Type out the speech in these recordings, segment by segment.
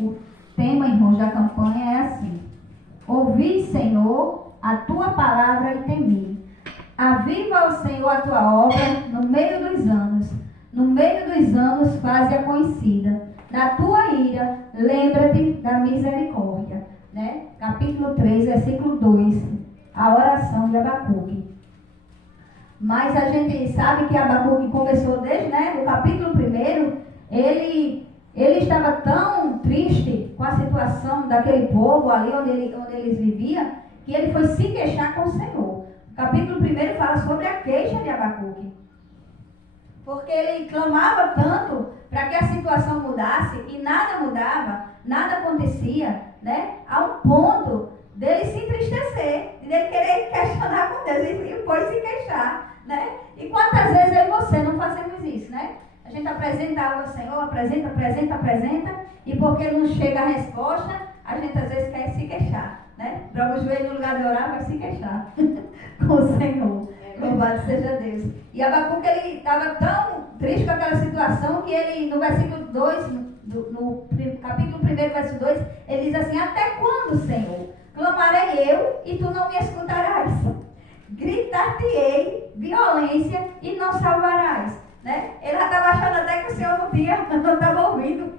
O tema, irmãos, da campanha é assim: ouvi, Senhor, a tua palavra e temi. Aviva, ó Senhor, a tua obra no meio dos anos. No meio dos anos faze-a conhecida. Na tua ira, lembra-te da misericórdia. Né? Capítulo 3, versículo 2. A oração de Abacuque. Mas a gente sabe que Abacuque começou desde, o capítulo 1, ele estava tão triste com a situação daquele povo ali onde eles viviam, que ele foi se queixar com o Senhor. O capítulo 1 fala sobre a queixa de Abacuque. Porque ele clamava tanto para que a situação mudasse e nada mudava, nada acontecia, né? A um ponto dele se entristecer, dele querer questionar com Deus e foi se queixar, né? E quantas vezes eu e você não fazemos isso, né? A gente apresenta algo ao Senhor, apresenta, e porque não chega a resposta, a gente às vezes quer se queixar, né? Dobra o joelho no lugar de orar, vai se queixar com o Senhor. Louvado seja Deus. E Abacuque, ele estava tão triste com aquela situação que ele, no versículo 2, no capítulo 1, verso 2, ele diz assim: até quando, Senhor, clamarei eu e tu não me escutarás? Gritar-te-ei violência e não salvarás. Né? Ele já estava achando até que o Senhor não estava ouvindo.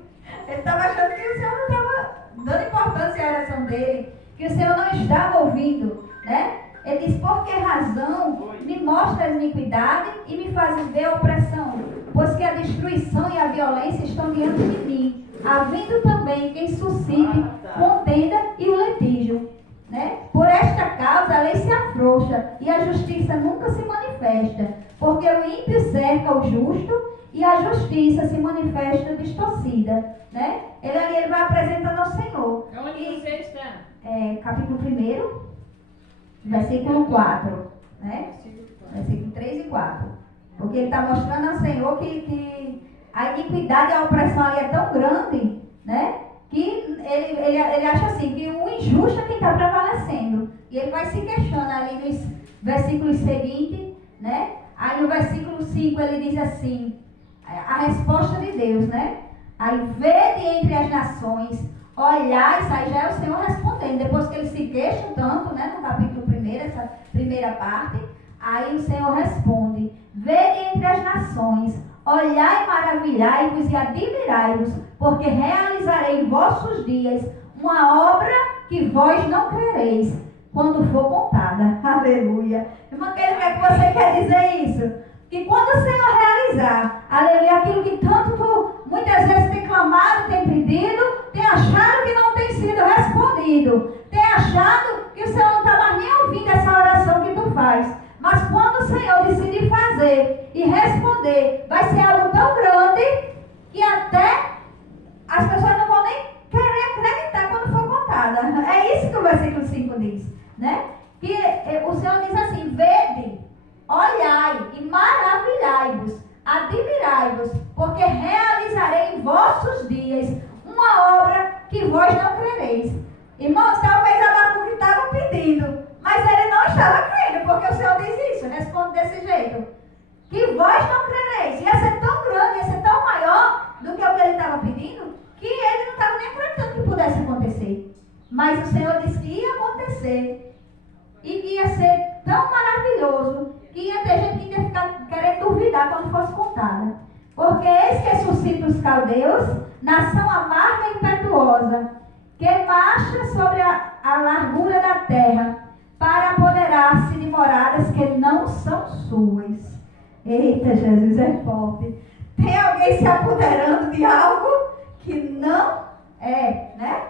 Ele estava achando que o Senhor não estava dando importância à oração dele, que o Senhor não estava ouvindo, né? Ele diz: por que razão me mostra a iniquidade e me fazes ver a opressão? Pois que a destruição e a violência estão diante de mim, havendo também quem suscite contenda e o litígio. Né? Por esta causa a lei se afrouxa e a justiça nunca se manifesta, porque o ímpio cerca o justo e a justiça se manifesta distorcida. Né? Ele vai apresentando ao Senhor. Onde você está? Capítulo 1, versículo 4. Né? Versículo 3 e 4. Porque ele está mostrando ao Senhor que a iniquidade e a opressão ali é tão grande, né? Que ele acha assim, que o injusto é quem está prevalecendo. E ele vai se questionando ali nos versículos seguintes, né? Aí no versículo 5 ele diz assim, a resposta de Deus, né? Aí vede entre as nações, olhai, isso aí já é o Senhor respondendo. Depois que ele se queixa tanto, né? No capítulo 1, essa primeira parte, aí o Senhor responde: vede entre as nações, olhai, maravilhai-vos e admirai-vos, porque realizarei em vossos dias uma obra que vós não crereis, quando for contada. Aleluia. Irmã, o que você quer dizer isso? Que quando o Senhor realizar, aleluia, aquilo que tanto tu muitas vezes tem clamado, tem pedido, tem achado que não tem sido respondido, tem achado que o Senhor não está mais nem ouvindo essa oração que tu faz. Mas quando o Senhor decidir fazer e responder, vai ser algo tão grande que até as pessoas não vão nem querer acreditar quando for contada. É isso que o versículo 5 diz, né? Que o Senhor diz assim: vede, olhai e maravilhai-vos, admirai-vos, porque realizarei em vossos dias uma obra que vós não crereis. Irmãos, talvez Abacuque estava pedindo, mas ele não estava crendo, porque o Senhor diz isso, responde desse jeito: que vós não crereis. Ia ser tão grande, ia ser tão maior do que o que ele estava pedindo, que ele não estava nem acreditando que pudesse acontecer. Mas o Senhor disse que ia acontecer, e que ia ser tão maravilhoso, que ia ter gente que ia ficar querendo duvidar quando fosse contada. Porque eis que suscita os caldeus, nação amarga e impetuosa, que marcha sobre a largura da terra, para apoderar-se de moradas que não são suas. Eita, Jesus é forte. Tem alguém se apoderando de algo que não é, né?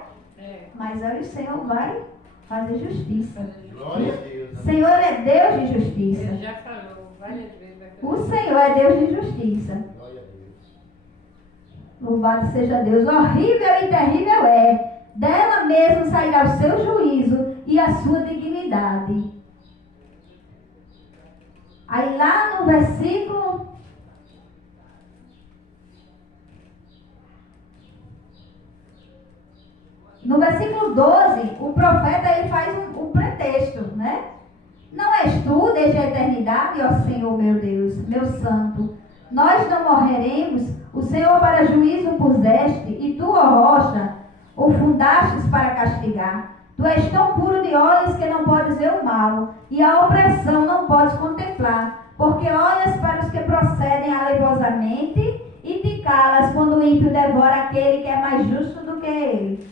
Mas olha, o Senhor vai fazer justiça. Glória a Deus. O Senhor é Deus de justiça. Ele já falou várias vezes. O Senhor é Deus de justiça. Glória a Deus. Louvado seja Deus. Horrível e terrível é. Dela mesmo sairá o seu juízo e a sua dignidade. Aí lá no versículo... No versículo 12, o profeta ele faz um pretexto, né? Não és tu desde a eternidade, ó Senhor meu Deus, meu santo. Nós não morreremos, o Senhor para juízo puseste, e tu, ó rocha, o fundastes para castigar. Tu és tão puro de olhos que não podes ver o mal, e a opressão não podes contemplar, porque olhas para os que procedem alevosamente e te calas quando o ímpio devora aquele que é mais justo do que ele.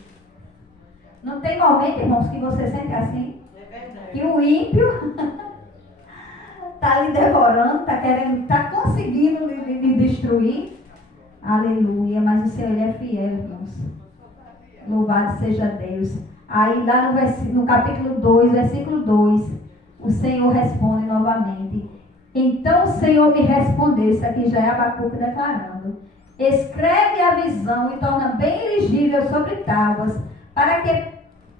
Não tem momento, irmãos, que você sente assim? É verdade. Que o ímpio está lhe devorando, está conseguindo lhe destruir. Aleluia, mas o Senhor, Ele é fiel, irmãos. Louvado seja Deus. Aí lá no capítulo 2, versículo 2, o Senhor responde novamente. Então o Senhor me respondeu, isso aqui já é Abacuque declarando. Escreve a visão e torna bem legível sobre tábuas, para que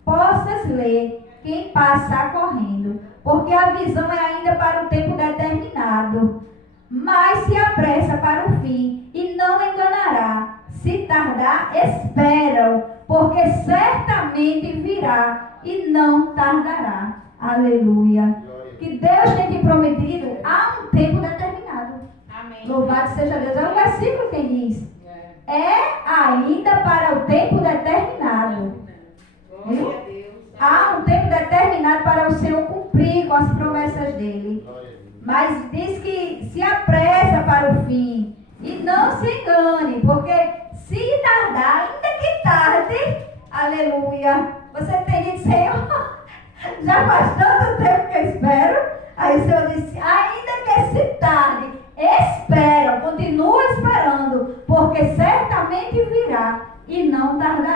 possas ler quem passar correndo. Porque a visão é ainda para o tempo determinado, mas se apressa para o fim e não enganará. Se tardar, esperam, porque certamente virá e não tardará. Aleluia. Que Deus tem te prometido há um tempo determinado. Amém. Louvado seja Deus. É um versículo que diz: é ainda para o tempo determinado. Glória a Deus. Há um tempo determinado para o Senhor cumprir com as promessas dele. Mas diz que se apressa para o fim. E não se engane, porque se tardar, ainda que tarde, aleluia, você tem dito, Senhor, já faz tanto tempo que eu espero. Aí o Senhor disse, ainda que se tarde, espera, continua esperando, porque certamente virá e não tardará.